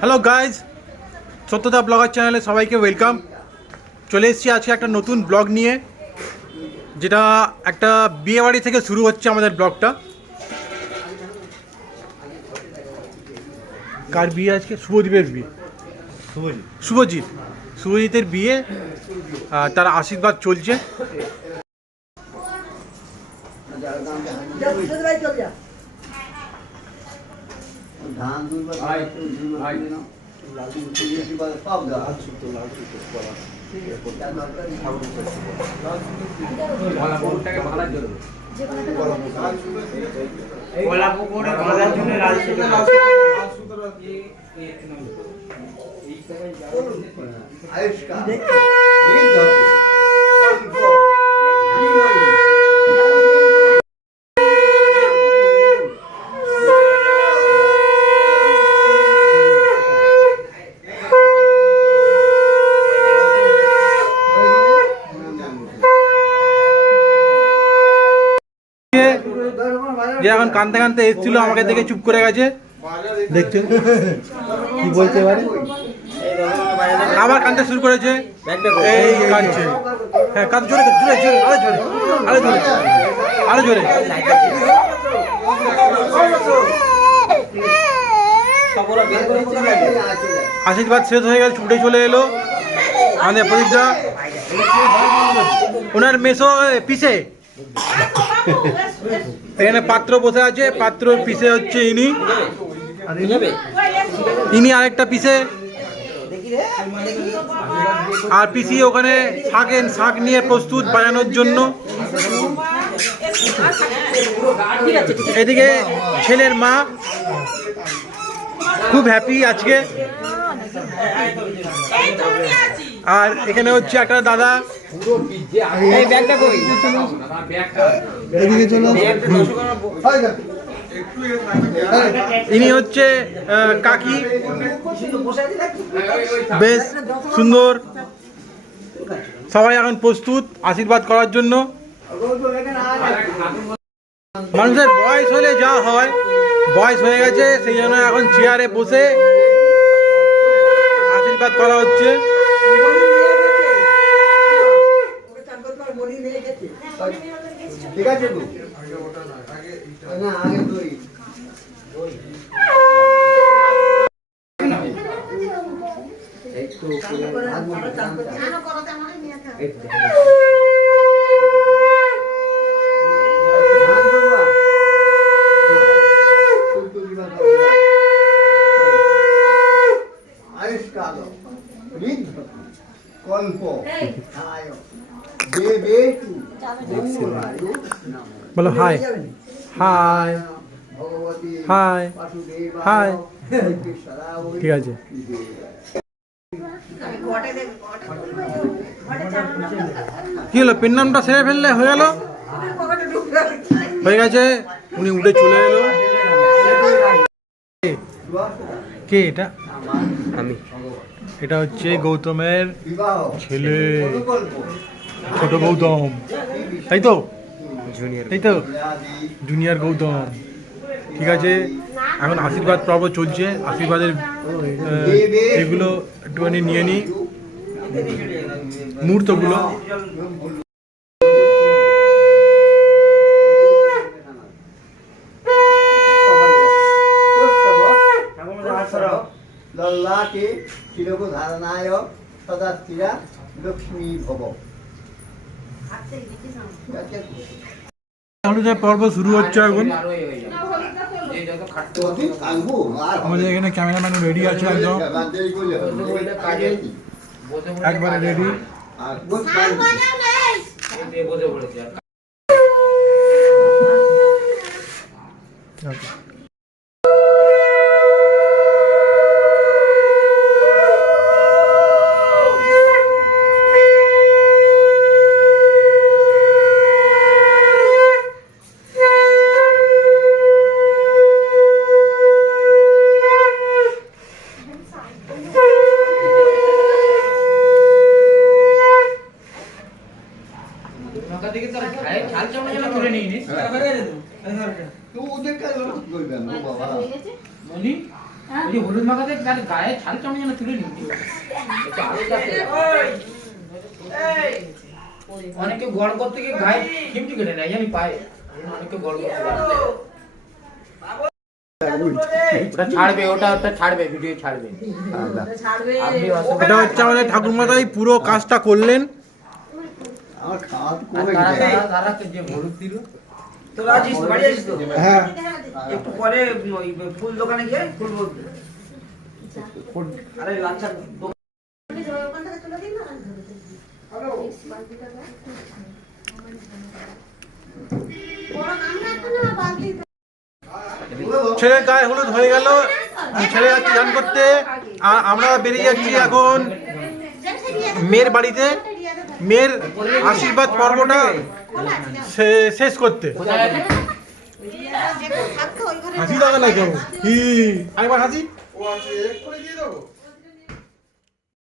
Hello guys, সত্যতা blogger চ্যানেলে সবাইকে ওয়েলকাম। চলে এসেছি আজকে একটা নতুন ব্লগ নিয়ে, যেটা একটা বিয়েবাড়ি থেকে শুরু হচ্ছে আমাদের ব্লগটা। কার বিয়ে আজকে? শুভদীপের বিয়ে। শুভজিতের বিয়ে, তার আশীর্বাদ চলছে। যে এখন কানতে কানতে এসেছিল, আমাকে দেখে চুপ করে গেছে। দেখছেন কি বলতে পারে, আবার কানতে শুরু করেছে। এই কাঁদছে, হ্যাঁ কাঁদ, জোরে জোরে জোরে, আরো জোরে, আরো জোরে, আরো জোরে। আশীর্বাদ শেষ হয়ে গেছে, ছুটে চলে এলো আমাদের প্রদীপদা। ওনার মেসো পিসে এখানে পাত্র বসে আছে, পাত্র পিসে হচ্ছে ইনি আরেকটা পিসে, আর পিসি ওখানে শাক নিয়ে প্রস্তুত বাজানোর জন্য। এদিকে ছেলের মা খুব হ্যাপি আজকে। আর এখানে হচ্ছে একটা দাদা, ইনি হচ্ছে কাকি। বেশ সুন্দর, সবাই এখন প্রস্তুত আশীর্বাদ করার জন্য। মানুষের বয়স হলে যা হয়, বয়স হয়ে গেছে, সেই জন্য এখন চেয়ারে বসে আশীর্বাদ করা হচ্ছে। ঠিক আছে, বলো হাই হাই হাই হাই। ঠিক আছে, কি হলো, পেন নামটা সেরে ফেললে হয়ে গেল, হয়ে গেছে। উনি উঠে চলে এলো। কে এটা? আমি। এটা হচ্ছে গৌতমের ছেলে, ছোট গৌতম, তাই তো? তাই তো, জুনিয়র গৌতম। ঠিক আছে, এখন আশীর্বাদ পর্ব চলছে। আশীর্বাদের এগুলো একটুখানি নিয়ে নিই, মুহূর্তগুলো। লল্লাটে চিরগধারণায় সদা স্থিরা লক্ষ্মী ভব। পর্ব শুরু হচ্ছে এখন। আমাদের এখানে ক্যামেরাম্যান রেডি আছে, একদম একবারে রেডি। तू उद्या काय মাখাতে তার গায়ে ছাল চামড়া যেন তুলে নিতে অনেকে গড় করতে গিয়ে গায়ে খিমটি কেটে নেয় জানি পায়ে অনেকে গড় করতে ওটা ছাড়বে ওটা ছাড়বে ভিডিও ছাড়বে আপনি এটা হচ্ছে আমাদের ঠাকুরমাতাই পুরো কাজটা করলেন। আমার খাওয়া তো আর কমে তারা গেছে। তারা তারা যে হলুদ দিল তো রাজিস বাড়ি আসিস তো হ্যাঁ একটু পরে ওই ফুল দোকানে গিয়ে ফুল বলতে আরে লাচ্ছা ছেলের গায়ে হলুদ হয়ে গেল, ছেলে যাচ্ছে গান করতে, আর আমরা বেরিয়ে যাচ্ছি এখন মেয়ের বাড়িতে মেয়ের আশীর্বাদ পর্বটা শেষ করতে। হাসি লাগে না কেউ, আরেকবার হাসি।